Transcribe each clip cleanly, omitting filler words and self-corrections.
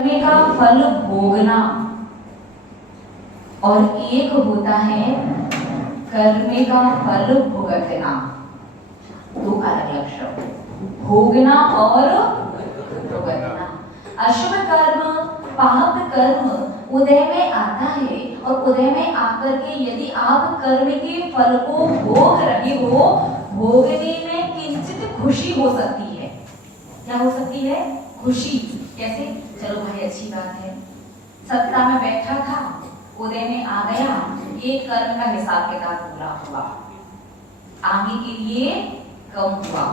कर्म का फल भोगना और एक होता है कर्म का फल भुगतना। दो अलग अलग शब्द, भोगना और भुगतना। अशुभ कर्म, पाप कर्म उदय में आता है और उदय में आकर के यदि आप कर्म के फल को भोग रहे हो, भोगने में किंचित खुशी हो सकती है। क्या हो सकती है? खुशी। कैसे? चलो भाई अच्छी बात है, सत्ता में बैठा था, उदय में आ गया, एक कर्म का हिसाब किताब पूरा हुआ, आगे के लिए कम हुआ।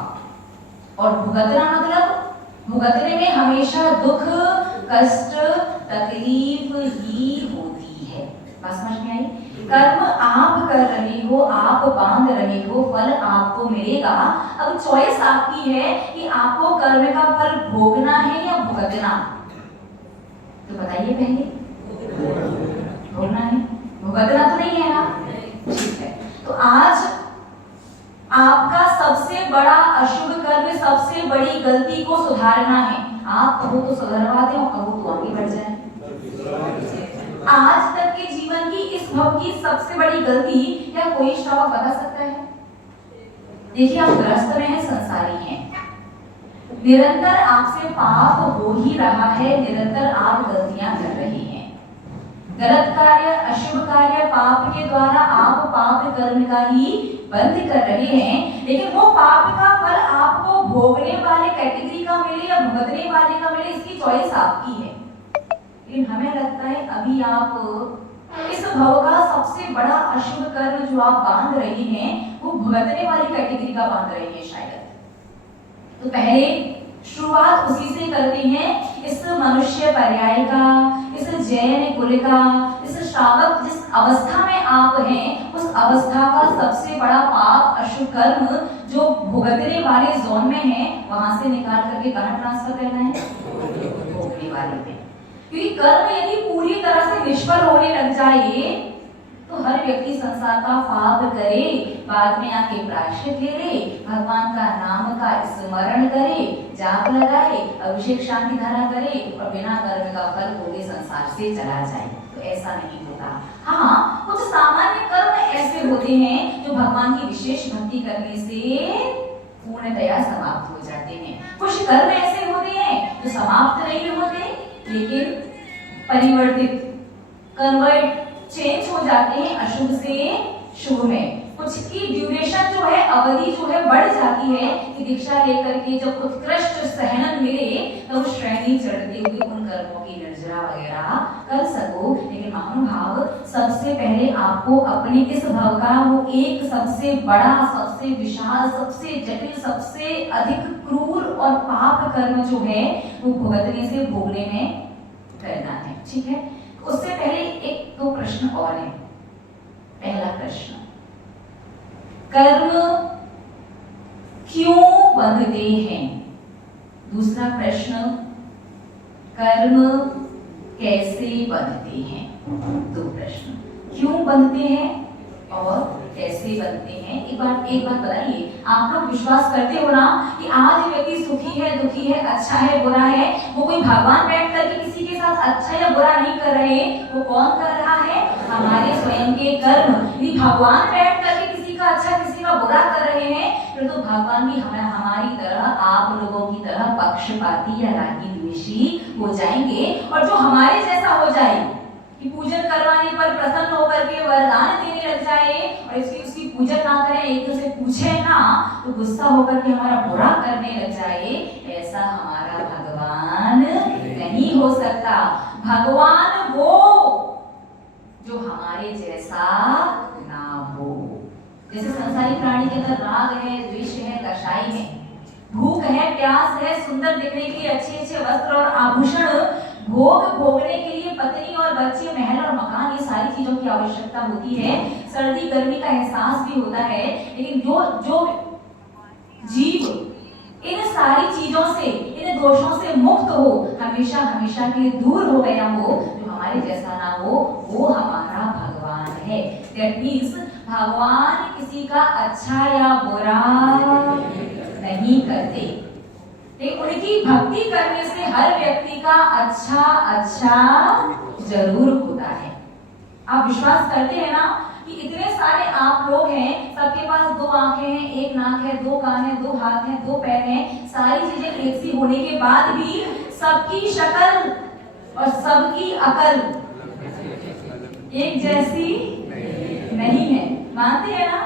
और भुगतना मतलब, भुगतने में हमेशा दुख, कष्ट, तकलीफ ही होती है। बात समझ में आई? कर्म आप कर रहे हो, आप बांध रहे हो, फल आपको मिलेगा। अब चॉइस आपकी है कि आपको कर्म का फल भोगना है या भुगतना। तो बताइए पहले, भोगना है, भुगतना तो नहीं है ना? ठीक है। तो आज आपका सबसे बड़ा अशुभ कर्म, सबसे बड़ी गलती को सुधारना है। आप कहो तो सुधरवा दें और कहो तो आगे बढ़ जाए। आज तक के जीवन की इस भव की सबसे बड़ी गलती क्या कोई श्रावक बता सकता है? देखिए, आप ग्रस्त में हैं, संसारी हैं, निरंतर आपसे पाप हो ही रहा है, निरंतर आप गलतियां कर रहे हैं, गलत कार्य, अशुभ कार्य, पाप के द्वारा आप पाप कर्म का ही बंद कर रहे हैं। लेकिन वो पाप का फल आपको भोगने वाले कैटेगरी का मिले या भुगतने वाले का मिले, इसकी चॉइस आपकी है। लेकिन हमें लगता है अभी आप इस भव का सबसे बड़ा अशुभ कर्म जो आप बांध रहे हैं, वो भुगतने वाली कैटेगरी का बांध रहे हैं शायद। तो पहले शुरुआत उसी से करते हैं, इस मनुष्य पर्याय का, इस जैन कुल का, इस श्रावक जिस अवस्था में आप हैं, उस अवस्था का सबसे बड़ा पाप, अशुभ कर्म जो भुगतने वाले जोन में है, वहां से निकाल करके कहां ट्रांसफर करना है? भोगने वाले में। क्योंकि कर्म यदि पूरी तरह से निष्फल होने लग जाए तो हर व्यक्ति संसार का पाप करे, बाद में आके प्रायश्चित ले ले, भगवान का नाम का स्मरण करे, जाप लगाए, अभिषेक शांति धारा करे और बिना कर्म का फल भोगे संसार से चला जाए। तो ऐसा नहीं होता। हाँ, कुछ सामान्य कर्म ऐसे होते हैं जो भगवान की विशेष भक्ति करने से पूर्णतया समाप्त हो जाते हैं। कुछ कर्म ऐसे होते हैं जो समाप्त नहीं होते, लेकिन परिवर्तित, कन्वर्ट, चेंज हो जाते हैं अशुभ से शुभ में। कुछ की ड्यूरेशन जो है, अवधि जो है बढ़ जाती है कि दीक्षा लेकर के जब उत्कृष्ट सहनन मिले तो तो श्रेणी चढ़ते हुए उन कर्मों की निर्जरा वगैरह कर सको। लेकिन महानुभाव, सबसे पहले आपको अपने इस भव का वो एक सबसे बड़ा, सबसे विशाल, सबसे जटिल, सबसे अधिक क्रूर और पाप कर्म जो है वो भुगतने से भोगने में करना है। ठीक है? उससे पहले एक दो प्रश्न और हैं। पहला प्रश्न, कर्म क्यों बंधते हैं? दूसरा प्रश्न, कर्म कैसे बंधते हैं? दो प्रश्न, क्यों बंधते हैं और कैसे बनते हैं। एक बात बताइए, आप लोग विश्वास करते हो ना कि आज व्यक्ति सुखी है, दुखी है, अच्छा है, बुरा है, वो कोई भगवान बैठ करके किसी के साथ अच्छा या बुरा नहीं कर रहे, वो कौन कर रहा है? हमारे स्वयं के कर्म। यदि भगवान बैठ करके किसी का अच्छा, किसी का बुरा कर रहे हैं, फिर तो भगवान भी हमारी तरह, आप लोगों की तरह पक्षपाती या रागी द्वेषी हो जाएंगे। और जो हमारे जैसा हो जाए कि पूजन करवाने पर प्रसन्न होकर के वरदान देने लग जाए और उसकी पूजन ना करें, एक दूसरे पूछे ना तो गुस्सा होकर के हमारा बुरा करने लग जाए, ऐसा हमारा भगवान नहीं हो सकता। भगवान वो जो हमारे जैसा ना हो। जैसे संसारी प्राणी के अंदर राग है, द्वेष है, कषाय है, भूख है, प्यास है, सुंदर दिखने के लिए अच्छे अच्छे वस्त्र और आभूषण, भोगने के लिए पत्नी और बच्चे, महल और मकान, ये सारी चीजों की आवश्यकता होती है। सर्दी गर्मी का एहसास भी होता है। लेकिन जो जीव इन सारी चीजों से, इन दोषों से मुक्त हो, हमेशा हमेशा के लिए दूर हो गया हो, जो हमारे जैसा ना हो, वो हमारा भगवान है। दैट मीन्स भगवान किसी का अच्छा या बुरा नहीं करते। लेकिन उनकी भक्ति करने से हर व्यक्ति का अच्छा अच्छा जरूर होता है। आप विश्वास करते हैं ना कि इतने सारे आप लोग हैं, सबके पास 2 आंखें हैं, 1 नाक है, 2 कान है, 2 हाथ हैं, 2 पैर हैं, सारी चीजें एक सी होने के बाद भी सबकी शक्ल और सबकी अकल एक जैसी नहीं है। मानते हैं ना?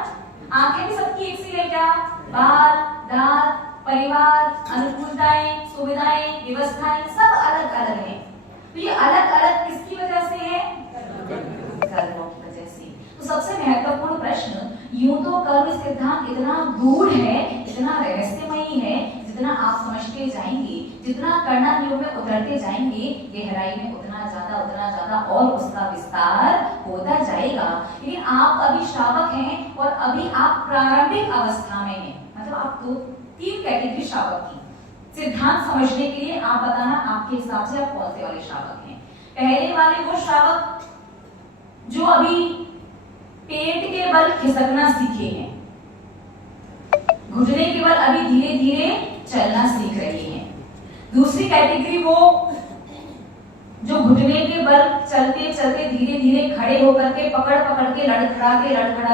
आंखें भी सबकी एक सी है क्या? बाल, दांत, परिवार, अनुकूलताएं, सुविधाएं, व्यवस्थाएं सब अलग अलग हैं। तो ये अलग अलग किसकी वजह से है? कर्मों की वजह से। तो सबसे महत्वपूर्ण प्रश्न, यूं तो कर्म सिद्धांत इतना गूढ़ है, इतना रहस्यमयी है, जितना आप समझते जाएंगे, जितना करना नियम में उतरते जाएंगे, गहराई में उतना ज्यादा और उसका विस्तार होता जाएगा। लेकिन आप अभी श्रावक हैं और अभी आप प्रारंभिक अवस्था में हैं। मतलब आप 2-3 कैटेगरी श्रावक की सिद्धांत समझने के लिए आप बताना आपके हिसाब से आप कौन से वाले श्रावक हैं। पहले वाले वो श्रावक जो अभी पेट के बल खिसकना सीखे हैं, घुटने के बल अभी धीरे धीरे चलना सीख रहे हैं। दूसरी कैटेगरी वो जो घुटने के बल चलते चलते धीरे धीरे खड़े होकर के पकड़ के लड़खड़ा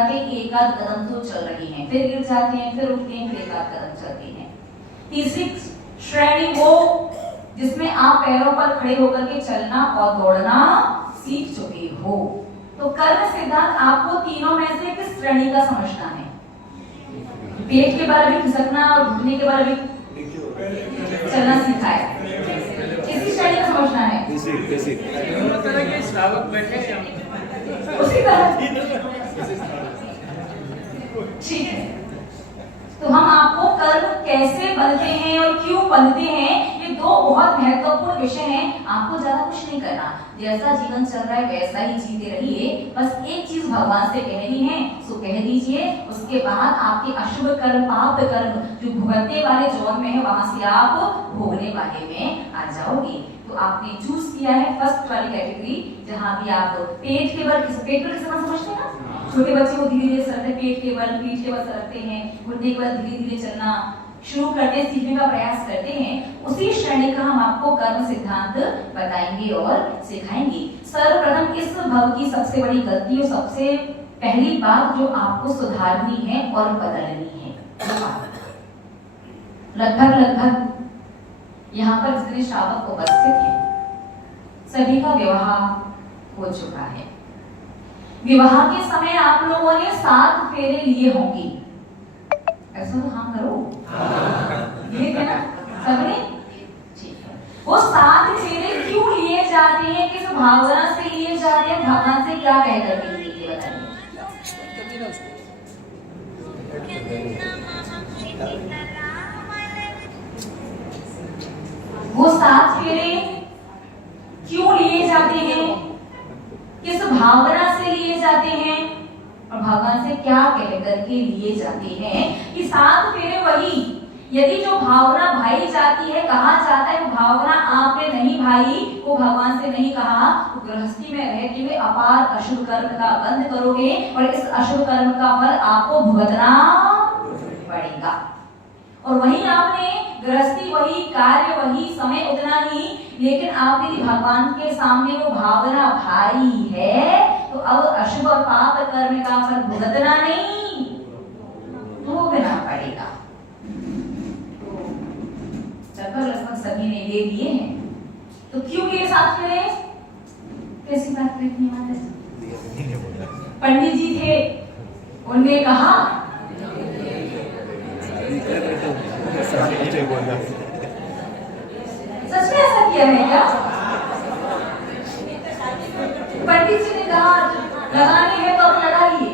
के एक आध कदम तो चल रही हैं, फिर गिर जाते हैं, फिर उठते हैं, फिर एक आध कदम चलते हैं। तीसरी श्रेणी वो जिसमें आप पैरों पर खड़े होकर के चलना और दौड़ना सीख चुके हो। तो कर्म सिद्धांत आपको तीनों में से किस श्रेणी का समझना है? पेट के बल अभी खिसकना और घुटने के बल अभी चलना सीखा है, किसी श्रेणी का समझना है? श्रावक बैठे उसी तरह ठीक है। तो हम आपको कर्म कैसे बनते हैं और क्यों बनते हैं, ये 2 बहुत महत्वपूर्ण विषय हैं। आपको ज्यादा कुछ नहीं करना, जैसा जीवन चल रहा है वैसा ही जीते रहिए। बस एक चीज भगवान से कहनी है सो कह दीजिए, उसके बाद आपके अशुभ कर्म, पाप कर्म जो भुगतने वाले जोन में है वहां से आप भोगने वाले में आ जाओगे। तो आपने चूज किया है फर्स्ट वाली कैटेगरी, जहां भी आप पेट के बल समझते हैं ना, छोटे बच्चे को धीरे धीरे सरकते, पेट के बल, पीठ के बल सरकते हैं, घुटने के बल धीरे धीरे चलना शुरू करते, सीखने का प्रयास करते हैं। उसी श्रेणी का हम आपको कर्म सिद्धांत बताएंगे और सिखाएंगे। सर्वप्रथम इस भव की सबसे बड़ी गलती और सबसे पहली बात जो आपको सुधारनी है और बदलनी है, लगभग यहाँ पर जितने श्रावक उपस्थित हैं सभी का विवाह हो चुका है। विवाह के समय आप लोगों ने 7 फेरे लिए होंगे, ऐसा तो हाँ करो, ये है ना सबने? ठीक है। वो 7 फेरे क्यों लिए जाते हैं, किस भावना से लिए जाते हैं, भगवान से क्या कह करके लिए, बताइए। वो 7 फेरे क्यों लिए जाते हैं, किस भावना से लिए जाते हैं और भगवान से क्या कह करके लिए जाते हैं। कि 7 फेरे वही, यदि जो भावना भाई जाती है, कहा जाता है भावना आपने नहीं भाई, वो भगवान से नहीं कहा, तो गृहस्थी में रहते हुए अपार अशुभ कर्म का बंध करोगे और इस अशुभ कर्म का फल आपको भुगतना पड़ेगा। और वही आपने गृहस्थी वही, कार्य वही, समय उतना ही, लेकिन आप यदि भगवान के सामने वो भावना भारी है तो अब अशुभ और पाप कर्म का फल भुगतना नहीं, भोगना पड़ेगा। लगभग सभी ने ले लिए हैं। तो क्यों ये 7 फेरे? कैसी बात करनी माता? पंडित जी थे, उन्होंने कहा सच में ऐसा किया है क्या? पंडित जी ने कहा लगानी है तो अब लगाइए,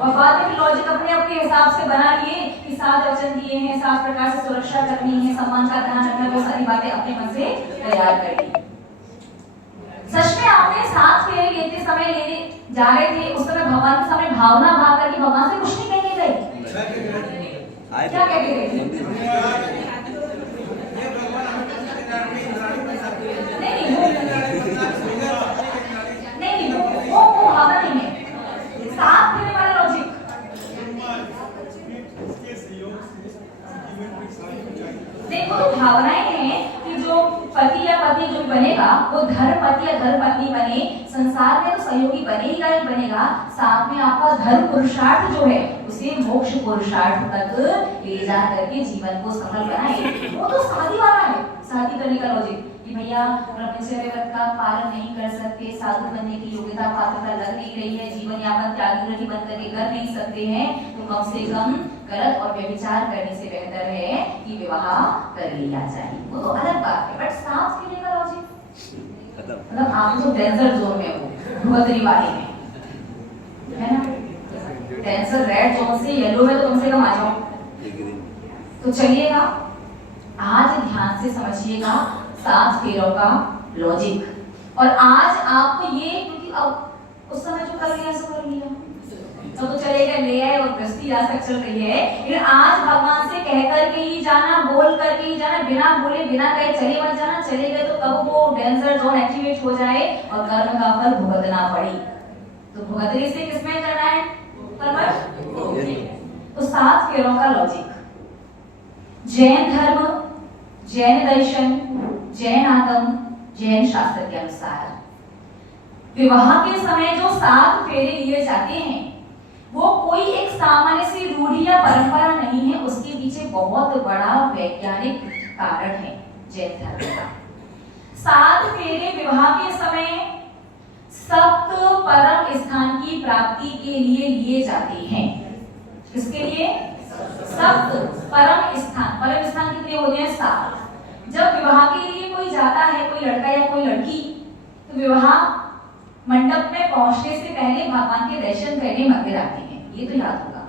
और बाद में लॉजिक अपने अपने हिसाब से बना लिए कि 7 वचन दिए हैं, 7 प्रकार से सुरक्षा करनी है, सम्मान का ध्यान रखना, वो सारी बातें अपने मन से तैयार कर ली। सच में आपने 7 फेरे लेते समय लेने जा रहे थे, उस समय भगवान के सामने भावना भाग करके भगवान से कुछ नहीं कहने गए, क्या कहते गए? नहीं, वो भावना नहीं है, 7 फेरे वाला लॉजिक। देखो तो भावना वो धर्मपति या धर्मपत्नी बने, संसार में तो सहयोगी बनेगा ही बनेगा, साथ में आपका धर्म पुरुषार्थ जो है उसे मोक्ष पुरुषार्थ तक ले जा करके जीवन को सफल बनाए। वो तो शादी वाला है, शादी करने का लॉजिक कि भैया ब्रह्मचर्य व्रत का पालन नहीं कर सकते, साधु बनने की योग्यता पात्रता लग नहीं रही है, जीवन यापन त्यागी बन करके कर नहीं सकते हैं, तो कम से कम गलत और व्यभिचार करने से बेहतर है कि विवाह कर लिया जाए। वो तो अलग बात है, बट सांस के लिए का लॉजिक मतलब आप तो डेंजर जोन में हो, भुगतरी वाले में है ना, डेंजर रेड जोन से येलो में तो कम से कम आ जाओ। तो चलिएगा आज ध्यान से समझिएगा 7 फेरों का लॉजिक। और आज आपको ये, क्योंकि अब उस समय जो कर लिया सो कर लिया, तो चलेगा ले आए और गृहस्थी आज तक चल रही है, लेकिन आज भगवान से कह करके ही जाना, बोल करके ही जाना, बिना बोले बिना कहे चले मत जाना। चले गए तो कब वो डेंजर जोन एक्टिवेट हो जाए और कर्म का फल भुगतना पड़े। तो भुगतरी से किसमें करना है? कर्म। तो 7 फेरों का लॉजिक, जैन धर्म, जैन दर्शन, जैन आगम, जैन शास्त्र के अनुसार विवाह के समय जो 7 फेरे लिए जाते हैं वो कोई एक सामान्य सी रूढ़ी या परंपरा नहीं है, उसके पीछे बहुत बड़ा वैज्ञानिक कारण है जैन धर्म का। 7 फेरे विवाह के समय सप्त परम स्थान की प्राप्ति के लिए जाते हैं। किसके लिए? सप्त परम स्थान। परम स्थान कितने होते हैं? 7। जब विवाह के लिए कोई जाता है, कोई लड़का या कोई लड़की, तो विवाह मंडप में पहुंचने से पहले भगवान के दर्शन करने मंदिर आते हैं, ये तो याद होगा।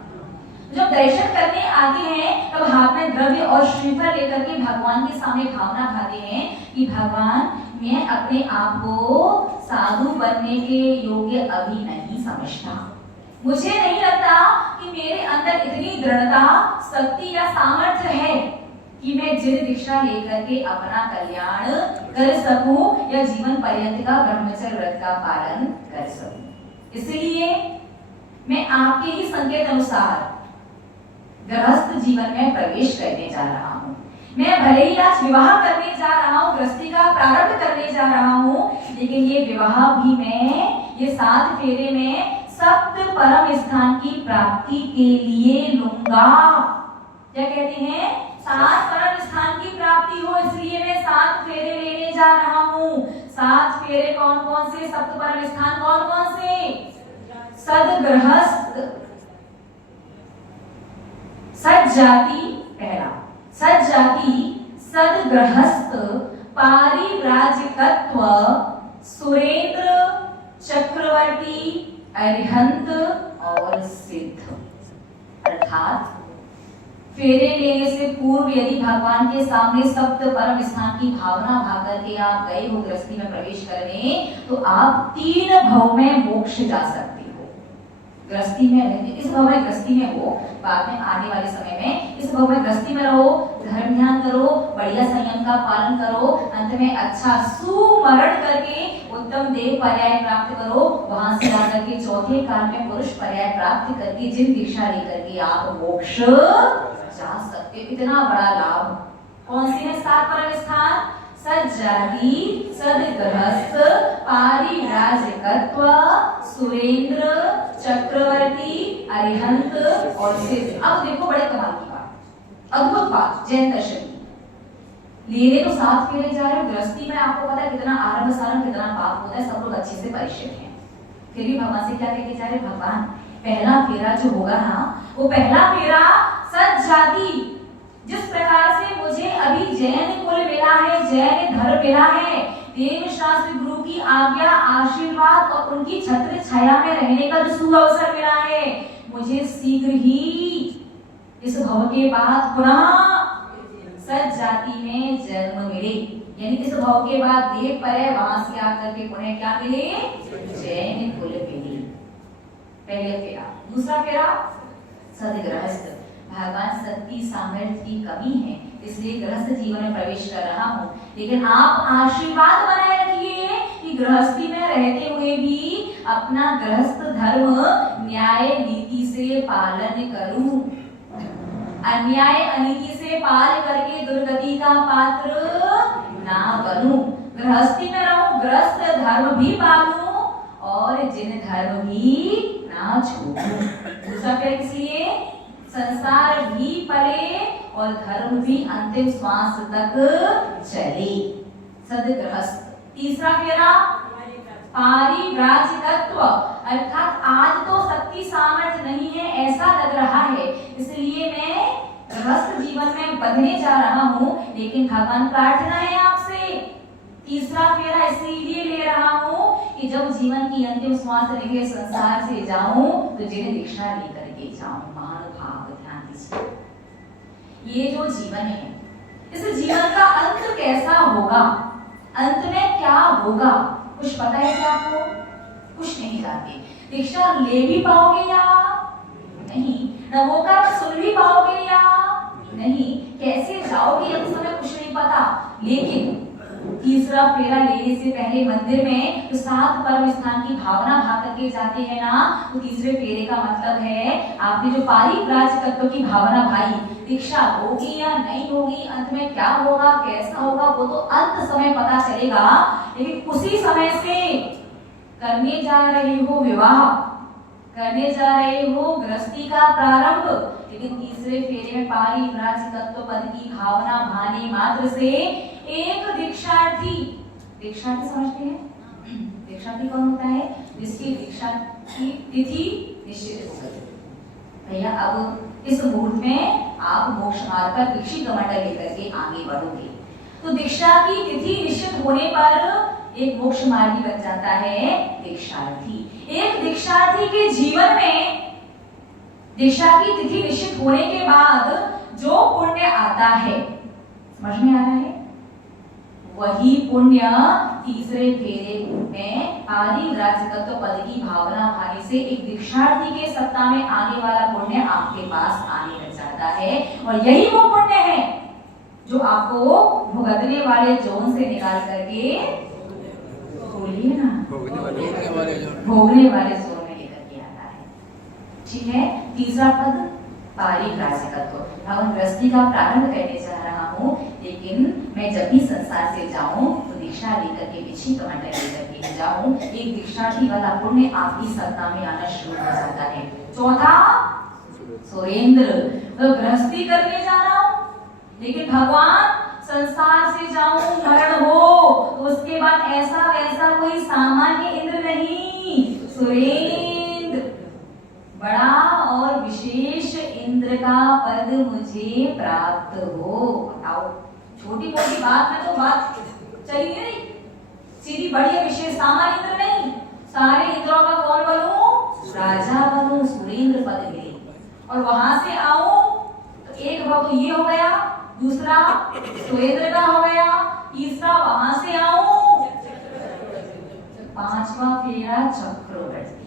जब दर्शन करने आते हैं तब हाथ में द्रव्य और श्रीफल लेकर के भगवान के सामने भावना खाते हैं कि भगवान, मैं अपने आप को साधु बनने के योग्य अभी नहीं समझता, मुझे नहीं लगता कि मेरे अंदर इतनी दृढ़ता, शक्ति या सामर्थ्य है कि मैं जिन दीक्षा लेकर के अपना कल्याण कर सकूं या जीवन पर्यंत का ब्रह्मचर्य व्रत का पालन कर सकूं। इसलिए मैं आपके ही संकेत अनुसार गृहस्थ जीवन में प्रवेश करने जा रहा हूं। मैं भले ही आज विवाह करने जा रहा हूं, गृहस्थी का प्रारंभ करने जा रहा हूं, लेकिन ये विवाह भी मैं ये 7 फेरे में सप्त परम स्थान की प्राप्ति के लिए लूंगा। क्या कहते हैं? 7 परम स्थान की प्राप्ति हो, इसलिए मैं 7 फेरे लेने जा रहा हूँ। 7 फेरे कौन कौन से? सप्त परम स्थान कौन कौन से? सदगृहस्थ, सज्जाति पहला, सज्जाति, सदगृहस्थ, पारिव्राजिकत्व, सुरेंद्र, चक्रवर्ती, अरिहंत और सिद्ध। अर्थात फेरे लेने से पूर्व यदि भगवान के सामने सप्त परम स्थान की भावना भाकर के आप गए हो गृहस्थी में प्रवेश करने, तो आप 3 भव में मोक्ष जा सकते हो। गृहस्थी में रहते, इस भव में गृहस्थी में हो, बाद में आने वाले समय में इस भव में गृहस्थी में रहो, धर्म ध्यान करो, बढ़िया संयम का पालन करो, अंत में अच्छा सुमरण करके उत्तम देव पर्याय प्राप्त करो, वहां से आकर के चौथे काल में पुरुष पर्याय प्राप्त करके जिन दीक्षा लेकर के आप मोक्ष जा सकते। इतना बड़ा लाभ कौन से है? 7 परम स्थान, सज्जाति, सदगृहस्थ, पारिव्राजिकत्व, सुरेंद्र, चक्रवर्ती, अरिहंत और सिद्ध। अब देखो बड़े कमाल की बात, अद्भुत बात जैन दर्शन की। लेने तो 7 फेरे जा रहे हो, गृहस्थी में आपको पता है कितना आरंभ सारंभ कितना पाप होता है, सब लोग अच्छे से परिचित हैं। फिर भी भगवान से क्या कहते जा रहे? भगवान पहला फेरा जो होगा ना, वो पहला फेरा सज्जाति, जिस प्रकार से मुझे अभी जैन कुल मिला है, जैन धर्म मिला है, देव शास्त्र गुरु की आज्ञा, आशीर्वाद और उनकी छत्र छाया में रहने का जो सुअवसर मिला है, मुझे शीघ्र ही इस भव के बाद पुनः सज्जाति में जन्म मिले, यानी इस भव के बाद देव पर्याय, वहां से आकर के पुनः क्या मिले? जैन कुल मिले। पहले फेरा। दूसरा फेरा सदगृहस्थ, भगवान सत्य सामर्थ्य की कमी है, इसलिए गृहस्थ जीवन में प्रवेश कर रहा हूँ, लेकिन आप आशीर्वाद बनाए रखिए कि गृहस्थी में रहते हुए भी अपना गृहस्थ धर्म न्याय नीति से पालन करूं, अन्याय अनीति से पाल करके दुर्गति का पात्र ना बनूं। गृहस्थी में रहूं, ग्रस्त धर्म भी पालूं और जिन धर्म भी ना छोड़ूं। दूसरा फेरा किस लिए? संसार भी पले और धर्म भी अंतिम श्वास तक चले, सदगृहस्थ। तीसरा फेरा पारिव्राजिकत्व, अर्थात आज तो शक्ति सामर्थ्य नहीं है ऐसा लग रहा है, इसलिए मैं गृहस्थ जीवन में बंधने जा रहा हूँ, लेकिन भगवान प्रार्थना है आपसे तीसरा फेरा इसीलिए ले रहा हूँ कि जब जीवन की अंतिम श्वास लेके संसार से जाऊं तो जिन्हें दीक्षा लेकर के जाऊं। महानुभाव ध्यान दीजिए, ये जो जीवन है इस जीवन का अंत कैसा होगा, अंत में क्या होगा, कुछ पता है क्या आपको? कुछ नहीं जानते। दीक्षा ले भी पाओगे या नहीं, नवोकार सुन भी पाओगे या नहीं, कैसे जाओगे ये समय कुछ नहीं पता। लेकिन तीसरा फेरा लेने से पहले मंदिर में तो 7 परम स्थान की भावना भा करके जाते हैं ना, तो तीसरे फेरे का मतलब है आपने जो पारिव्राजिकत्व की भावना भाई, दीक्षा होगी या नहीं होगी, अंत में क्या होगा कैसा होगा वो तो अंत समय पता चलेगा, लेकिन उसी समय से करने जा रहे हो विवाह, करने जा रहे हो गृहस्थी का प्रारंभ, लेकिन तीसरे फेरे में पारिव्राजिकत्व पद की भावना भाने मात्र से एक दीक्षार्थी, दीक्षार्थी समझते हैं? दीक्षार्थी कौन होता है? जिसकी दीक्षा की तिथि निश्चित हो गई। भैया अब इस मुहूर्त में आप मोक्ष मार्ग पर दीक्षित कमंडल लेकर के आगे बढ़ोगे, तो दीक्षा की तिथि निश्चित होने पर एक मोक्ष मार्गी बन जाता है दीक्षार्थी। एक दीक्षार्थी के जीवन में दीक्षा की तिथि निश्चित होने के बाद जो पुण्य आता है, समझ में आ रहा है, वही पुण्य तीसरे फेरे में पारिव्राजिकत्व पद की भावना भाने से एक दीक्षार्थी के सत्ता में आने वाला पुण्य आपके पास आने लग जाता है, और यही वो पुण्य है जो आपको भुगतने वाले जोन से निकाल करके, बोलिए ना, भोगने वाले जोन में लेकर के आता है। ठीक है, तीसरा पद पारिव्राजिकत्व, भगवान गृहस्थी का प्रारंभ करने जा रहा हूँ, लेकिन मैं जब भी संसार से जाऊं तो दीक्षा लेकर के दीक्षित कमंडल लेकर के जाऊं, एक दीक्षार्थी वाला पुण्य आपकी सत्ता में आना शुरू हो जाता है। चौथा सुरेंद्र, तो गृहस्थी करने जा रहा हूं, लेकिन भगवान संसार से जाऊं मरण हो तो उसके बाद ऐसा वैसा कोई सामान्य इंद्र नहीं, सुरेंद्र, बड़ा और विशेष इंद्र का पद मुझे प्राप्त हो। बताओ, छोटी मोटी बात में तो बात चली नहीं, सीधी बढ़िया विशेष सामान्य इंद्र नहीं, सारे इंद्रों का कौन बनूं? राजा बनूं, सुरेंद्र पद मिले, और वहां से आऊं तो एक वक्त ये हो गया, दूसरा सुरेंद्र का हो गया, तीसरा वहां से आऊं, पांचवा फेरा चक्रवर्ती।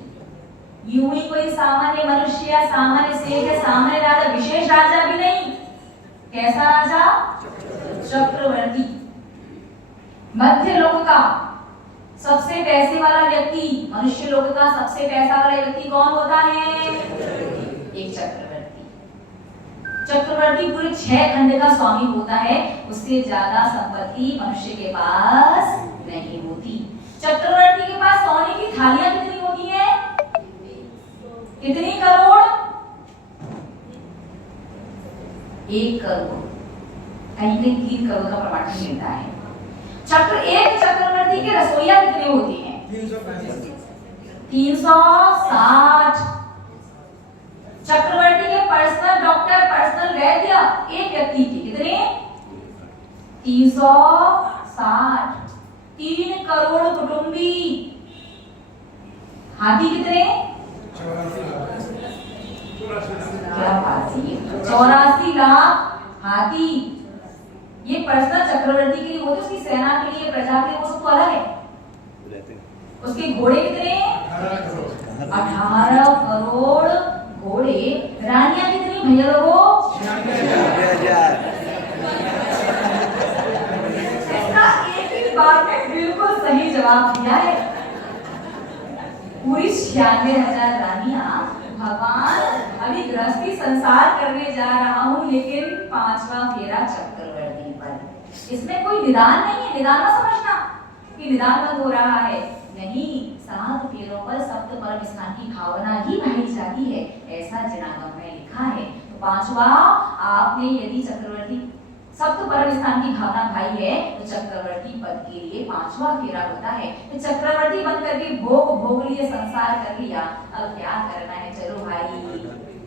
यूं ही कोई सामान्य मनुष्य या सामान्य सेठ या सामान्य राजा, विशेष राजा भी नहीं, कैसा राजा? चक्रवर्ती, मध्य लोक का सबसे पैसे वाला व्यक्ति, मनुष्य लोक का सबसे पैसा वाला व्यक्ति कौन होता है? एक चक्रवर्ती। चक्रवर्ती पूरे 6 खंड का स्वामी होता है, उससे ज्यादा संपत्ति मनुष्य के पास नहीं होती। चक्रवर्ती के पास सोने की थालियां कितनी होती है? कितनी करोड़? 1 करोड़, कहीं कहीं 3 करोड़ का प्रमाण मिलता है। एक चक्रवर्ती के रसोइया कितने होते हैं? 360। चक्रवर्ती के पर्सनल डॉक्टर, पर्सनल वैद्य एक व्यक्ति के कितने? 360। 3 करोड़ कुटुंबी। हाथी कितने? क्या बात है, 84 लाख हाथी। ये पर्सनल चक्रवर्ती के लिए होते, उसकी सेना के लिए, प्रजा के लिए वो सब अलग है। उसके घोड़े कितने? 18 करोड़ घोड़े। रानियां कितनी भैया लोगों? इसका एक ही बात में बिल्कुल सही जवाब दिया है। पूरी 96,000 रानियां। भगवान अभी गृहस्थी संसार करने जा रहा हूं, लेकिन 5वां फेरा चक्रवर्ती पर। इसमें कोई निदान नहीं है, निदान ना समझना, कि निदान बंद हो रहा है। नहीं, 7 फेरों पर सप्त परम स्थान की भावना ही भाई जाती है, ऐसा जनागम में लिखा है। तो 5वां, आपने यदि चक्रवर्ती सप्त परम स्थान की भावना भाई है तो चक्रवर्ती पद के लिए 5वां फेरा होता है। तो चक्रवर्ती बन करके भोग लिए, संसार कर लिया, अब क्या करना है? चलो भाई,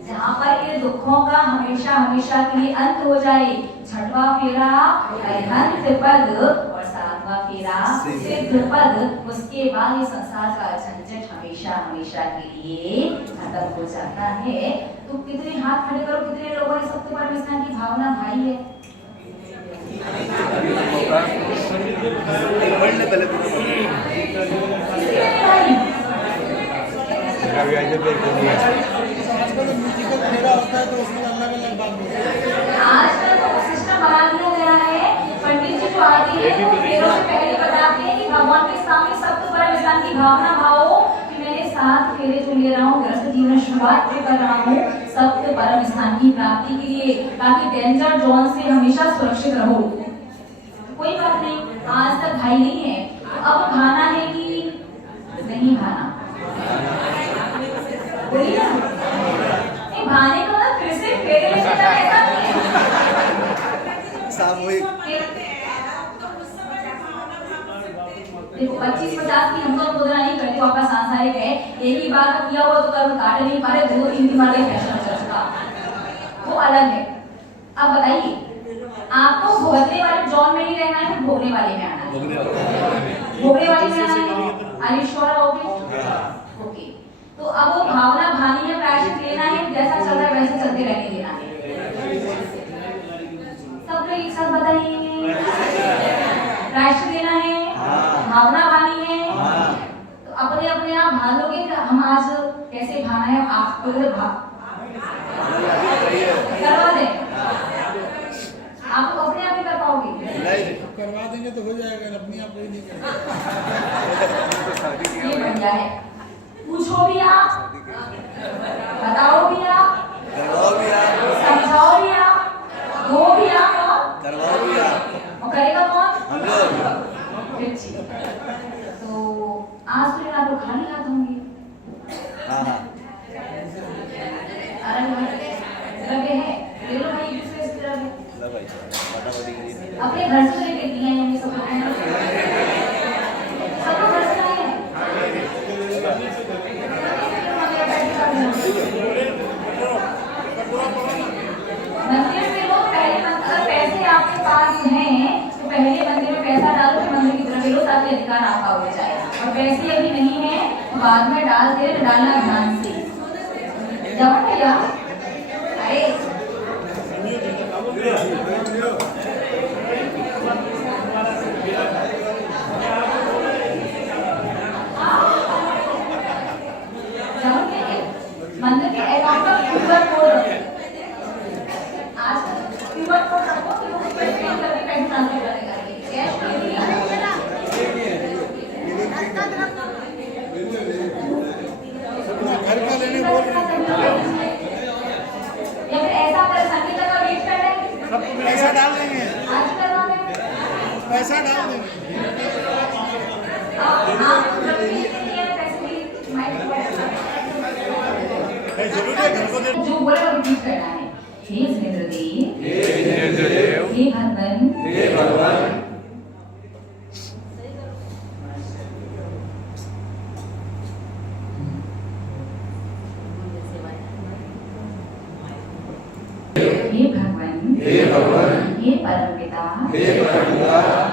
जहाँ पर ये दुखों का हमेशा हमेशा के लिए अंत हो जाए। 6वां फेरा अरिहंत पद और 7वां फेरा सिद्ध पद, उसके बाद ये संसार का झंझट हमेशा हमेशा के लिए खत्म हो जाता है। तो कितने हाथ खड़े करो, कितने लोगों ने सप्त परम स्थान की भावना भाई है? आजकल तो सिस्टम बना दिया गया है, पंडित जी जो आते हैं वो फेरों से पहले बताते हैं कि भगवान के सामने सप्त परम स्थान की भावना भावो कि मैंने 7 फेरे जो ले रहा हूँ, गृहस्थ जीवन शुरुआत जो कर रहा हूँ सप्त परम स्थान की प्राप्ति के लिए, ताकि डेंजर जोन से हमेशा सुरक्षित रहो। कोई बात नहीं, आज तक भाई नहीं है, तो अब भाना है कि नहीं भाना? बोलिए ना, भाने का मतलब फिर से फेरे में चलना, ऐसा नहीं है। सामूहिक देखो 25-50 की हम तो मुद्रा नहीं करते, आपका सांसारिक है, एक ही बार का किया हुआ तो कर्म काट नहीं पा रहे, 2-3 बार का फैशन चल चुका, वो अलग है। अब बताइए, आपको भोगने वाले जॉन में नहीं रहना है, फिर भोगने वाले में आना है? भोगने वाले में आना है। Are you sure about it? Okay, तो अब वो भावना भानी है, प्रायश्चित लेना है, जैसा चल रहा है वैसे चलते रहने देना है। सब लोग एक साथ बताइए, प्रायश्चित लेना है, भावना भानी है, तो अपने अपने आप भान लोगे कि हम आज कैसे भाना है? आपको करवा दें, आप अपने आप ही कर पाओगे? नहीं, करवा देंगे तो हो जाएगा, अपनी आप कोई नहीं करेगा। ये बढ़िया है, पूछो भी आप, बताओ भी आप, करवाओ भी आप, समझाओ भी आप, दो भी आप, करवाओ भी आप, और करेगा कौन? हम लोग। तो आज तो आप लोग खाली हाथ होंगे। हाँ हाँ, अरे लगे हैं, ले लो भाई, एक दूसरे से लगे। लो भाई, फटाफट करिए। अपने घर से लेके दिए हैं ये सब लोग घर से आए हैं। मंदिर में लोग पहले अगर पैसे आपके पास हैं तो पहले मंदिर में पैसा डालो, फिर मंदिर की तरफ लो, ताकि अधिकार आपका हो जाए। और पैसे अभी नहीं है तो बाद में डाल दे, डालना ध्यान से। जब भैया अरे मंदिर के अकाउंट का क्यूआर कोड आज क्यूआर कोड रखो, तो लोग पे स्कैन करके पैसे ट्रांसफर करेगा, कैश नहीं दिया। घर का लेने बोल रहे हैं, या फिर ऐसा कर संगीता का वेट कर रहे हैं, सबको पैसा डाल देंगे, आज करवा दें। पैसा डाल देंगे। आप जब भी लिए पैसे माइंड जो बोले वो रिपीट करना है। हे इंद्रदेव, हे भगवान, हे भगवान, हे परमपिता,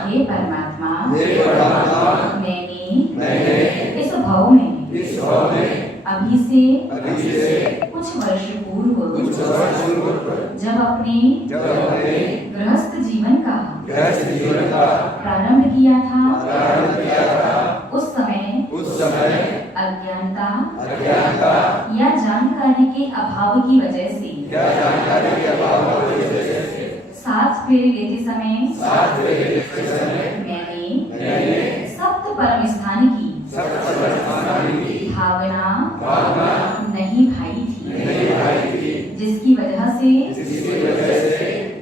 हे परमात्मा, मैंने इस भाव में अभी से कुछ वर्ष पूर्व जब अपने गृहस्थ जीवन का प्रारंभ किया था, उस समय अज्ञानता या जानकारी के अभाव की वजह से 7 फेरे लेते समय मैंने सप्त परम स्थान की भावना नहीं भाई थी, जिसकी वजह से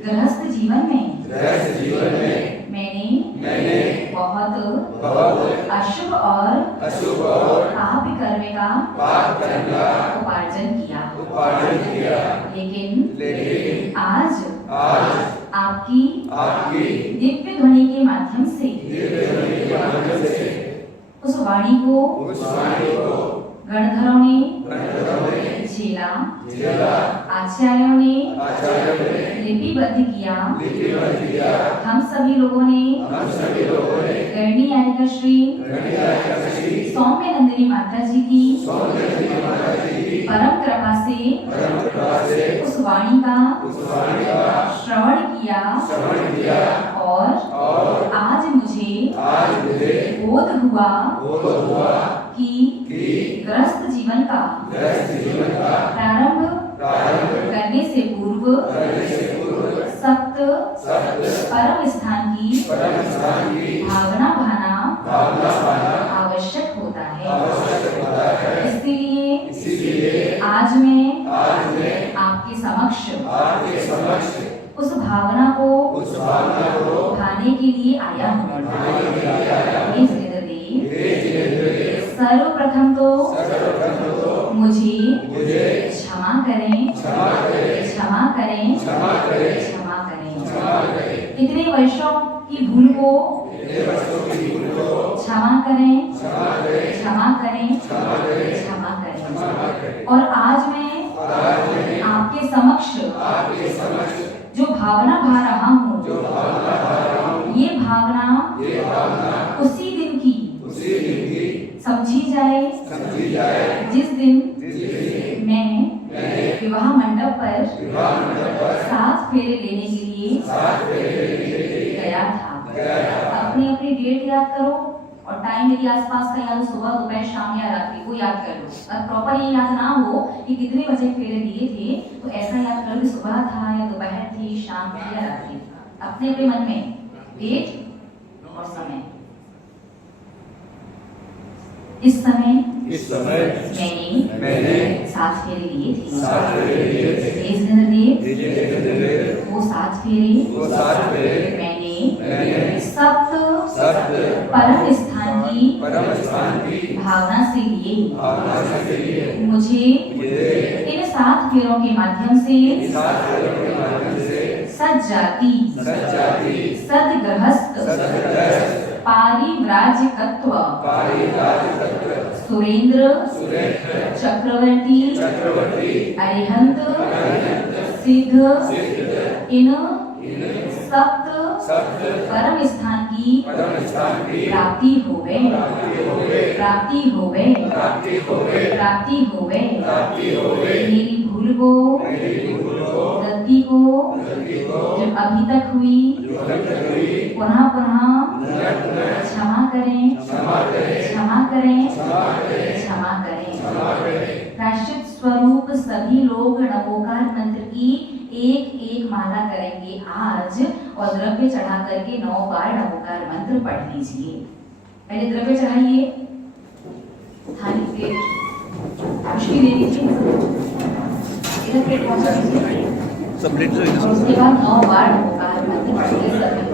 गृहस्थ जीवन में मैंने बहुत और पाप कर्म का उपार्जन किया। लेकिन आज आपकी दिव्य ध्वनि के माध्यम से उस वाणी को गणधरों ने झेला, आचार्यों ने लिपिबद्ध किया। हम सभी लोगों ने गणनी यानिका श्री सौम्य नंदिनी माता जी की परम कृपा से उस वाणी का श्रवण किया और आज मुझे बोध हुआ कि ग्रस्त जीवन का प्रारंभ करने से पूर्व सप्त परम स्थान की भावना भाना आवश्यक होता है। इसलिए आज मैं आपके समक्ष उस भावना को भाने के लिए आया हूँ। सर्वप्रथम तो मुझे क्षमा करें। इतने वर्षों की भूल को क्षमा करें। और आज मैं आपके समक्ष जो भावना भा रहा हूँ, ये भावना उसी दिन की समझी जाए जिस दिन मैं विवाह मंडप पर 7 फेरे लेने के लिए गया था। अपनी अपनी डेट याद करो और टाइम यदि आसपास का याद हो, सुबह दोपहर शाम या रात्रि को याद कर लो। अगर प्रॉपर ये याद ना हो कि कितने बजे फेरे दिए थे, तो ऐसा याद कर लो कि सुबह था या दोपहर थी, शाम थी या रात्रि। अपने अपने मन में डेट और समय। इस समय मैंने 7 फेरे लिए थे। वो 7 फेरे मैंने सप्त परम स्थान की भावना से लिए। मुझे इन 7 फेरों के माध्यम से सज्जाति, सदगृहस्थ, पारिव्राजकत्व, सुरेंद्र, चक्रवर्ती, अरिहंत, सिद्ध, इन सप्त परम स्थान की प्राप्ति होवे। मेरी भूल को, गलती को जो अभी तक हुई, पुनः क्षमा करें। प्रायश्चित स्वरूप सभी लोग नमोकार मंत्र की एक माला करेंगे आज, और द्रव्य चढ़ा करके 9 बार नमोकार मंत्र पढ़ लीजिए। पहले द्रव्य चढ़ाइए, थाली प्लेट मुश्किल ले लीजिए, इधर प्लेट पहुंचा दीजिए। सब प्लेट उसके बाद 9 बार नमोकार मंत्र पढ़िए।